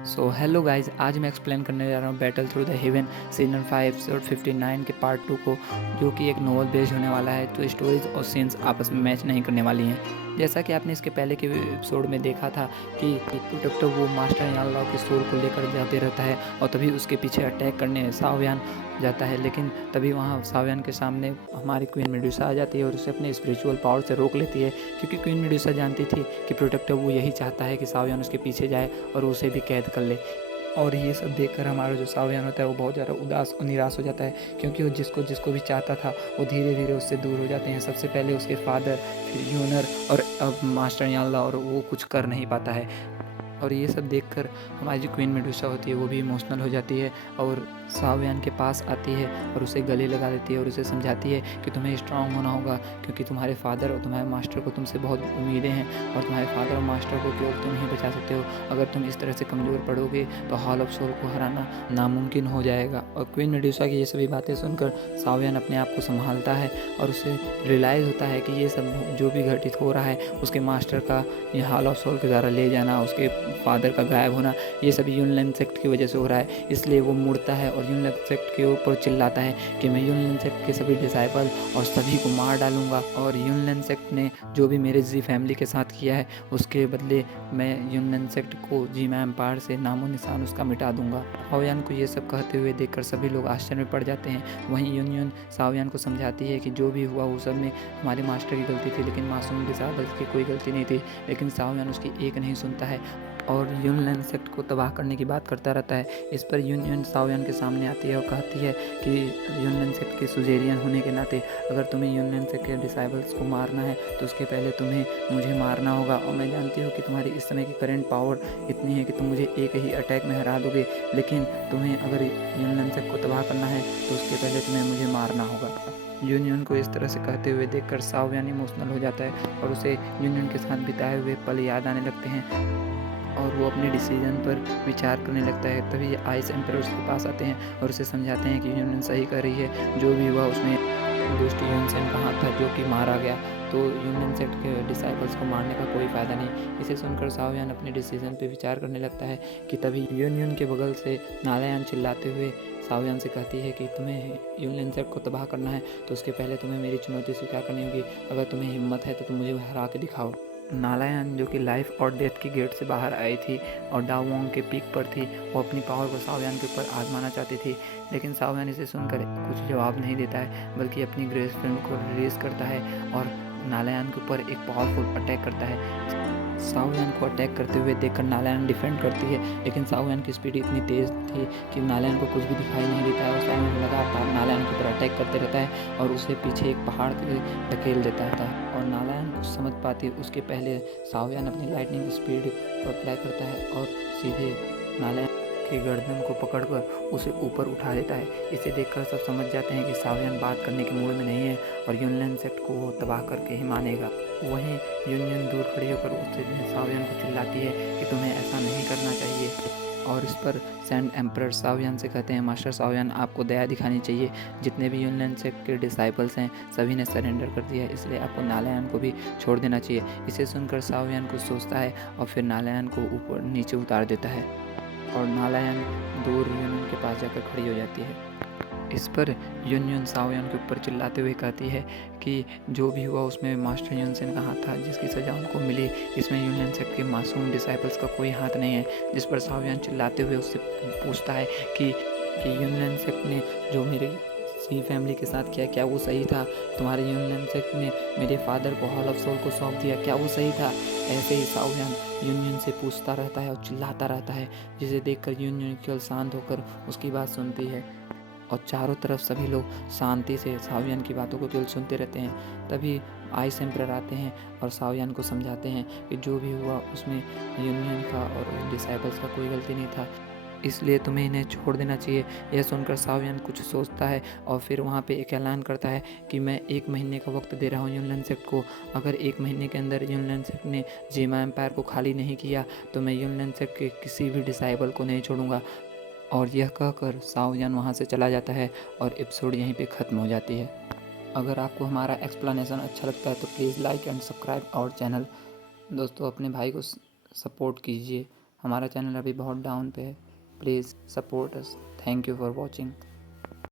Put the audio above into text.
So hello guys, आज मैं explain करने जा रहा हूँ battle through the haven season 5 episode 59 के पार्ट 2 को, जो कि एक नोवेल बेस्ड होने वाला है। तो स्टोरीज और सीन्स आपस में मैच नहीं करने वाली हैं। जैसा कि आपने इसके पहले के एपिसोड में देखा था कि प्रोटेक्टर वो मास्टर यानलाओ की सोल को लेकर जाते रहता है और तभी उसके पीछे अटैक करने सावयान जाता है। लेकिन तभी वहाँ सावयान के सामने हमारी क्वीन मेडुसा आ जाती है और उसे अपने स्पिरिचुअल पावर से रोक लेती है, क्योंकि क्वीन मेडुसा जानती थी कि प्रोटेक्टर वो यही चाहता है कि सावयान उसके पीछे जाए और उसे भी कैद कर ले। और ये सब देखकर हमारा जो सावयान होता है वो बहुत ज़्यादा उदास और निराश हो जाता है, क्योंकि वो जिसको जिसको भी चाहता था वो धीरे धीरे उससे दूर हो जाते हैं। सबसे पहले उसके फादर, फिर यूनर और अब मास्टर यानला, और वो कुछ कर नहीं पाता है। और ये सब देखकर हमारी जो क्वीन मेडुसा होती है वो भी इमोशनल हो जाती है और सावयान के पास आती है और उसे गले लगा लेती है और उसे समझाती है कि तुम्हें स्ट्रांग होना होगा, क्योंकि तुम्हारे फादर और तुम्हारे मास्टर को तुमसे बहुत उम्मीदें हैं और तुम्हारे फादर और मास्टर को केवल तुम ही बचा सकते हो। अगर तुम इस तरह से कमज़ोर पड़ोगे तो हॉल ऑफ सोल को हराना नामुमकिन हो जाएगा। और क्वीन मेडुसा की ये सभी बातें सुनकर सावयान अपने आप को संभालता है और उसे रियलाइज़ होता है कि ये सब जो भी घटित हो रहा है, उसके मास्टर का ये हॉल ऑफ सोल के द्वारा ले जाना, उसके फादर का गायब होना, ये सभी यूनलैंड सेक्ट की वजह से हो रहा है। इसलिए वो मुड़ता है और यूनलैंड सेक्ट के ऊपर चिल्लाता है कि मैं यूनलैंड सेक्ट के सभी डिसाइपल और सभी को मार डालूंगा, और यूनलैंड सेक्ट ने जो भी मेरे जी फैमिली के साथ किया है उसके बदले मैं यूनलैंड सेक्ट को जीमा एम्पायर से नामो निशान उसका मिटा दूंगा। सावयान को ये सब कहते हुए देखकर सभी लोग आश्चर्य में पड़ जाते हैं। वहीं यूनियन सावयान को समझाती है कि जो भी हुआ वो सब में हमारे मास्टर की गलती थी, लेकिन मासूम डिसाइबल की कोई गलती नहीं थी। लेकिन सावयान उसकी एक नहीं सुनता है और यूनलैंड सेक्ट को तबाह करने की बात करता रहता है। इस पर यूनियन सावयान के सामने आती है और कहती है कि यूनलैंड सेक्ट के सुजेरियन होने के नाते अगर तुम्हें यूनलैंड सेक्ट के डिसाइबल्स को मारना है तो उसके पहले तुम्हें मुझे मारना होगा। और मैं जानती हूँ कि तुम्हारी इस समय की करंट पावर इतनी है कि तुम मुझे एक ही अटैक में हरा दोगे, लेकिन तुम्हें अगर यूनलैंड सेक्ट को तबाह करना है तो उसके पहले तुम्हें मुझे मारना होगा। यूनियन को इस तरह से कहते हुए देखकर सावयान इमोशनल हो जाता है और उसे यूनियन के साथ बिताए हुए पल याद आने लगते हैं और वो अपने डिसीजन पर विचार करने लगता है। तभी आइस एम्पर उसके पास आते हैं और उसे समझाते हैं कि यूनियन सही कर रही है, जो भी हुआ उसमें दोस्त यूनसेन कहाँ था जो कि मारा गया, तो यूनियन सेक्ट के डिसाइपल्स को मारने का कोई फ़ायदा नहीं। इसे सुनकर सावयान अपने डिसीजन पे विचार करने लगता है कि तभी यूनियन के बगल से नालायान चिल्लाते हुए सावयान से कहती है कि तुम्हें यूनियन सेक्ट को तबाह करना है तो उसके पहले तुम्हें मेरी चुनौती स्वीकार करनी होगी। अगर तुम्हें हिम्मत है तो तुम मुझे हरा के दिखाओ। नालायान, जो कि लाइफ और डेथ के गेट से बाहर आई थी और डाओंग के पीक पर थी, वो अपनी पावर को सावयान के ऊपर आजमाना चाहती थी। लेकिन सावयान इसे सुनकर कुछ जवाब नहीं देता है, बल्कि अपनी ग्रेस फिल्म को रिलीज़ करता है और नालायान के ऊपर एक पावरफुल अटैक करता है। सावयान को अटैक करते हुए देखकर नालायान डिफेंड करती है, लेकिन सावयान की स्पीड इतनी तेज़ थी कि नालायान को कुछ भी दिखाई नहीं देता है और सावयान लगातार नालायान के ऊपर अटैक करते रहता है और उसे पीछे एक पहाड़ से धकेल देता है। और नालायान कुछ समझ पाती उसके पहले सावयान अपनी लाइटनिंग स्पीड को अप्लाई करता है और सीधे नालायान के गर्दन को पकड़कर उसे ऊपर उठा देता है। इसे देखकर सब समझ जाते हैं कि सावयान बात करने के मूड में नहीं है और यूनलैंड सेक्ट को वो तबाह करके ही मानेगा। वहीं यूनियन दूर खड़ी होकर उससे सावयान को चिल्लाती है कि तुम्हें ऐसा नहीं करना चाहिए। और इस पर सैंड एम्परर सावयान से कहते हैं, मास्टर सावयान, आपको दया दिखानी चाहिए। जितने भी यूनलैंड सेक्ट के डिसाइपल्स हैं सभी ने सरेंडर कर दिया है, इसलिए आपको नालायान को भी छोड़ देना चाहिए। इसे सुनकर सावयान कुछ सोचता है और फिर नालायान को ऊपर नीचे उतार देता है और नालायान दूर यूनियन के पास जाकर खड़ी हो जाती है। इस पर यूनियन सावयान के ऊपर चिल्लाते हुए कहती है कि जो भी हुआ उसमें मास्टर यूनसेन का हाथ था, जिसकी सज़ा उनको मिली, इसमें यूनियन सेक्ट के मासूम डिसाइपल्स का कोई हाथ नहीं है। जिस पर सावयान चिल्लाते हुए उससे पूछता है कि यूनियन सेक्ट ने जो मेरे सी फैमिली के साथ किया, क्या वो सही था? तुम्हारे यूनियन सेक्ट ने मेरे फादर को हॉल ऑफ सोल को सौंप दिया, क्या वो सही था? ऐसे ही सावयान यूनियन से पूछता रहता है और चिल्लाता रहता है, जिसे देखकर यूनियन केवल शांत होकर उसकी बात सुनती है और चारों तरफ सभी लोग शांति से सावयान की बातों को केवल सुनते रहते हैं। तभी आइस एम्परर आते हैं और सावयान को समझाते हैं कि जो भी हुआ उसमें यूनियन का और डिसाइपल्स का कोई गलती नहीं था, इसलिए तुम्हें इन्हें छोड़ देना चाहिए। यह सुनकर सावयान कुछ सोचता है और फिर वहाँ पे एक ऐलान करता है कि मैं 1 महीने का वक्त दे रहा हूँ यूनलैंड सेक्ट को। अगर 1 महीने के अंदर यूनलैंड सेक्ट ने जीमा एम्पायर को खाली नहीं किया तो मैं यूनलैंड सेक्ट के किसी भी डिसाइबल को नहीं छोड़ूंगा। और यह कहकर सावयान वहाँ से चला जाता है और एपिसोड यहीं पे ख़त्म हो जाती है। अगर आपको हमारा एक्सप्लेनेशन अच्छा लगता है तो please like and subscribe our channel. दोस्तों, अपने भाई को सपोर्ट कीजिए। हमारा चैनल अभी बहुत डाउन पे है। Please support us. Thank you for watching.